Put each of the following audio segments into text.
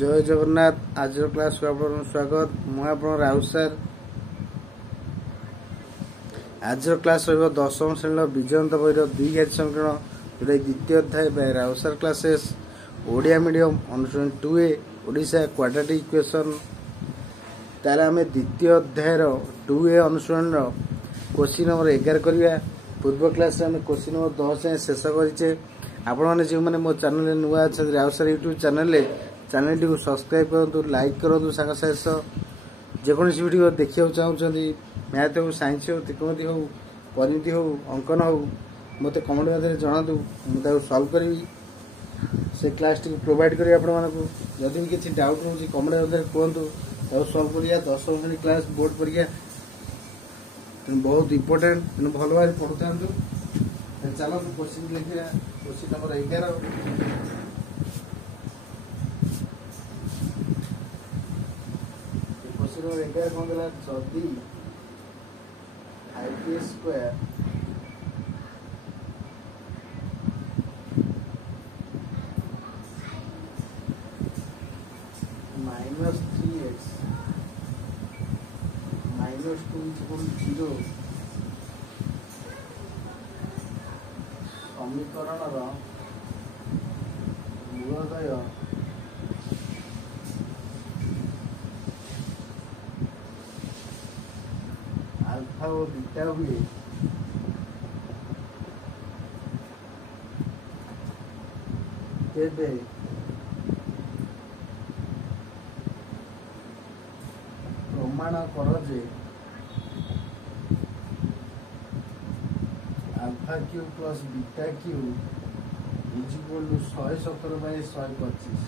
जय जगन्नाथ। आज क्लास को आपन स्वागत। मु आपन राहुल सर। आज क्लास रहिबो दशम श्रेणी विजयंत बहिर द्विघाती समीकरण जोटा द्वितीय अध्याय by Rahul sir classes Odia medium अनुसरण 2A ओडिशा क्वाड्रेटिक इक्वेशन। ताले आमे द्वितीय अध्याय 2A अनुसरण क्वेश्चन नंबर 11 करिया। पूर्व क्लास रे आमे क्वेश्चन नंबर 10 से शेष करिचे। आपण माने जे माने मो चैनल रे नुवा छै राहुल सर यूट्यूब चैनल रे चैनल को सब्सक्राइब करूँ, लाइक करूँ, सांग सहित जेकोसी वीडियो देखा चाहूँगी मैथ हो, साइंस हो, त्रिकोणमिति हो, परिमिति हो, अंकन हो, मत कमेंट माध्यम जनातु मुझे सल्व करी से क्लास टी प्रोवाइड करी आपण मानक। जदि भी किसी डाउट रोचे कमेंट माध्यम कहतु सल्व करिया। 10 श्रेणी क्लास बोर्ड परीक्षा बहुत इंपोर्टेंट तेणु भल भाव पढ़ु था। चलो क्वेश्चन लिखा। क्वेश्चन नंबर 11 कौन गला जदि आई स्क्वायर -3x -2 0 समीकरण मूलदय अल्फा और बीटा हुए तेबे प्रमाण कर जे alpha cube plus beta cube is equal to 117/125।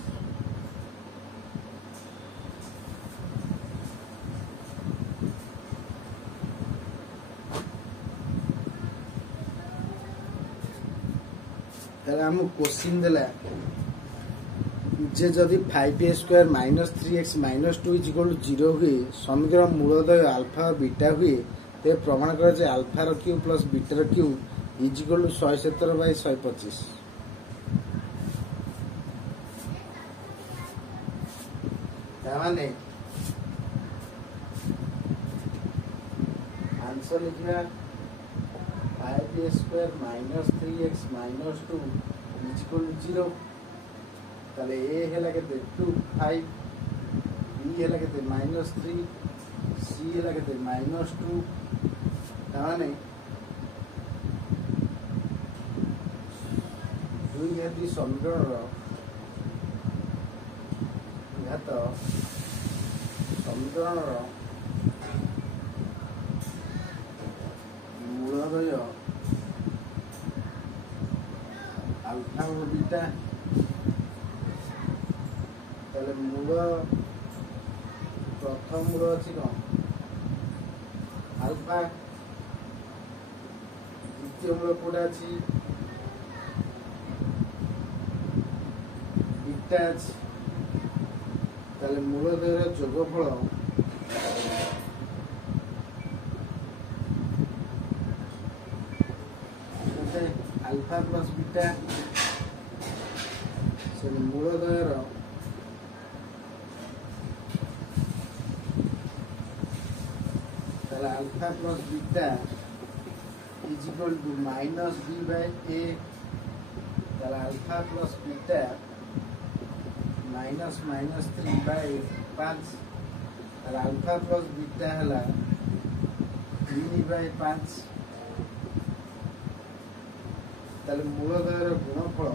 Question देला जे जदि 5a square -3x -2 is equal to 0 हुए समीकरण मूलदय अल्फा बीटा हुए ते प्रमाण कर जे अल्फा रो क्यू प्लस बीटा रो क्यू इज इक्वल टू 117/125। ताने आंसर लिखना 5a square -3x -2 is equal to 0। ताले a हैला केते 2 5, b हैला केते -3, c हैला केते -2। ताने दुई घाती समीकरण घात समीकरण मूलदय अल्फा और बीटा ताले मूल प्रथम मूल अच्छी कौन अल्फा, द्वितीय मूल कौटा अच्छी बीटा अच्छी। ताले मूलदयर जोगफल अल्फा प्लस बीटा से मूलदयर alpha plus beta is equal to -b/a। Alpha plus beta -3/5। Alpha plus beta है 3/5। ताले मूलदयर गुणफल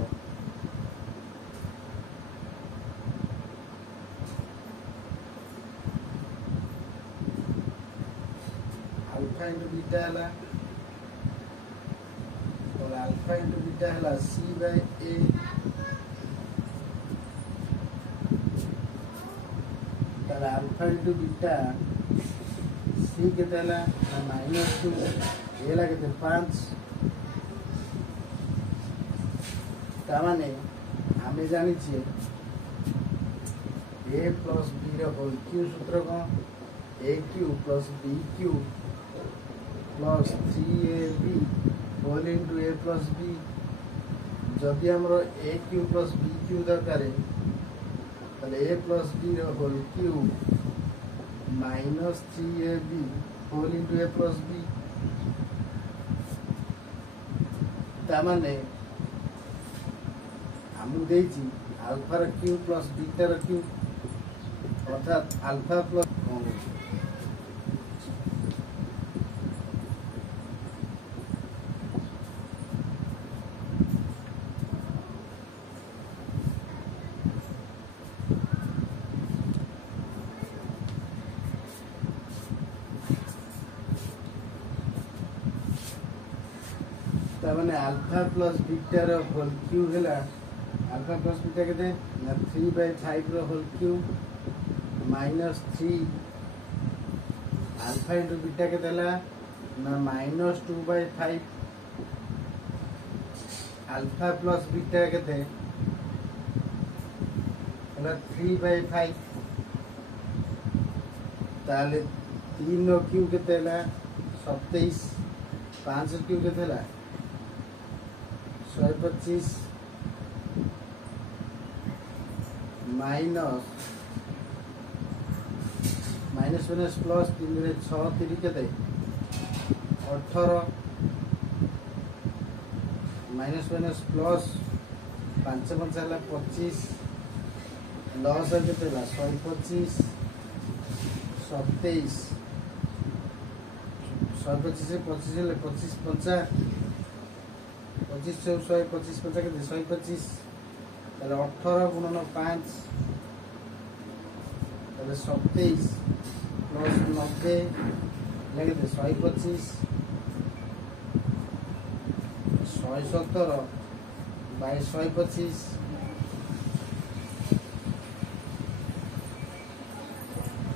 अल्फा इंटू बीटा है और अल्फा इंटू बीटा है c/a। ताले अल्फा इंटू बीटा c केते है -2, a ला केते 5। तामाने आमे जानी छे a प्लस b रो होल क्यू सूत्र कौन aq plus bq plus 3ab whole into a plus b। जदि हमरो aq प्लस bq दरकार তাহলে a plus b ର whole cube -3ab whole into a plus b তা মানে আমি দেইছি আলফার কিউব প্লাস বিটার কিউব অর্থাৎ আলফা প্লাস तामाने अल्फा प्लस बीटा रो होल क्यूब हैला अल्फा प्लस बीटा केते ना 3/5 रो whole cube -3 alpha into beta केते हैला ना -2/5 अल्फा प्लस बीटा केते हैला 3/5 ताले 3 रो क्यूब केते हैला 27 5 रो क्यूब केते हैला 125 माइनस प्लस 3 रे 6 3 केते 18 माइनस प्लस 5 5 ହେଲା 25 लॉस केते ହେଲା 125 27 125 से 25 हेले 25 5 25 से 125 50 के 125 তাহলে 18 গুণন 5 তাহলে 27 প্লাস 90 লাগে 125 117 বাই 125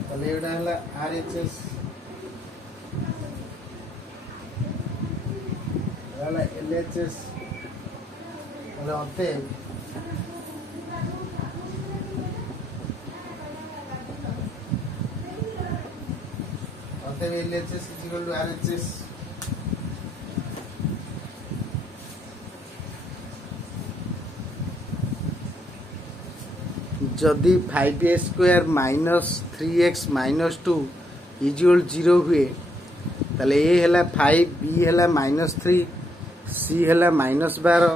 তাহলে এটা হলো আরএচএস তাহলে এলএচএস তাহলে অতএব LHS is equal to RHS जदि 5a स्क्वायर -3x -2 इक्वल 0 हुए ताले a हैला 5 b हैला -3 c हैला -12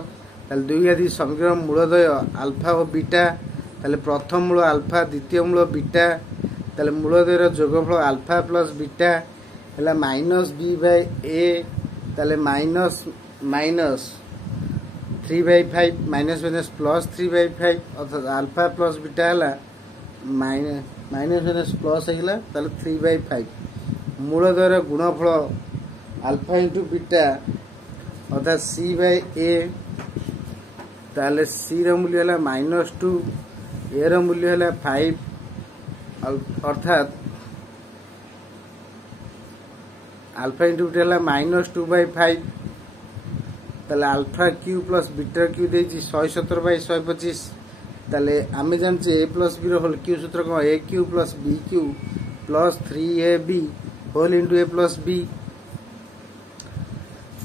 ताले दुई आदि समीकरण मूलदय अल्फा और बीटा ताले प्रथम मूल अल्फा द्वितीय मूल बीटा ताले मूलदयर जोगफल अल्फा प्लस बीटा हैला -b/a ताले माइनस 3/5 माइनस प्लस 3/5 अर्थात अल्फा प्लस बीटा हैला माइनस प्लस हैला ताले 3/5 मूलदयर गुणफल अल्फा इंटू बीटा अर्थात c/a ताले c रो मूल्य हैला -2 a रो मूल्य हैला 5 अर्थात अल्फा इंटू बीटा हैला -2/5 ताले alpha cube plus beta cube देछि 117/125 ताले आमे जानचे a प्लस b रो होल क्यू सूत्र को a cube plus b cube plus 3ab whole into a plus b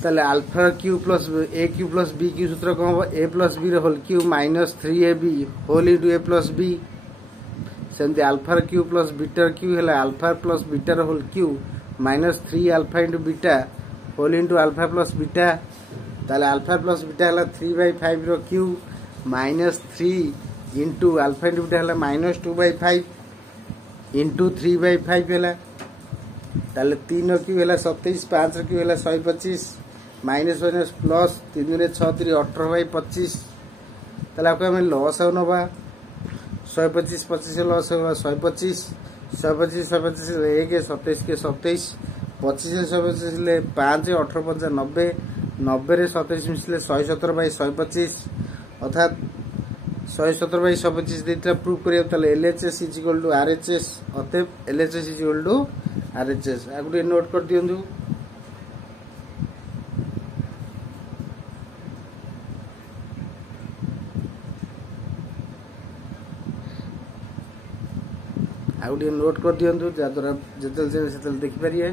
ताले alpha cube plus a cube plus b cube सूत्र को a प्लस b रो whole cube -3ab whole into a plus b सेमती alpha cube plus beta cube हैला alpha plus beta रो whole Q -3 alpha into beta whole into alpha plus beta ताले alpha plus beta हैला 3/5 रो cube -3 into alpha into beta हैला -2/5 into 3/5 हैला ताले 3 रो Q हैला 27 5 रो क्यू हैला 125 माइनस प्लस 3 रे 6 3 18/25 ताले आपको हमें लॉस हो नबा 125 25 लॉस होगा 125 125 125 1 27 के 27 25 125 ले 5 18 5 90 90 रे 27 मिसले 117/125 अर्थात 117/125 देता प्रूव करियो ताले LHS is equal to RHS अतएव LHS is equal to RHS आगुटे नोट कर दियंदु आगुटे नोट कर दियंदु जाद्वारा जेतल सेतल देखि परिए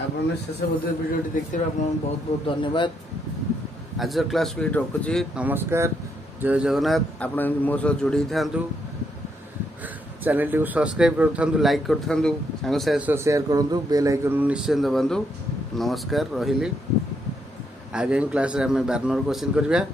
आपने शेष बोधे भिडियो देखते बहुत बहुत धन्यवाद। आज क्लास को रखुची। नमस्कार, जय जगन्नाथ। आप मो सह जोड़ी था चैनल टी सब्सक्राइब कर लाइक कर सांग शेयर करूँ बेल आइकन निश्चय दबातु। नमस्कार रही। आगे क्लास रे आम 12 नंबर क्वेश्चन करवा।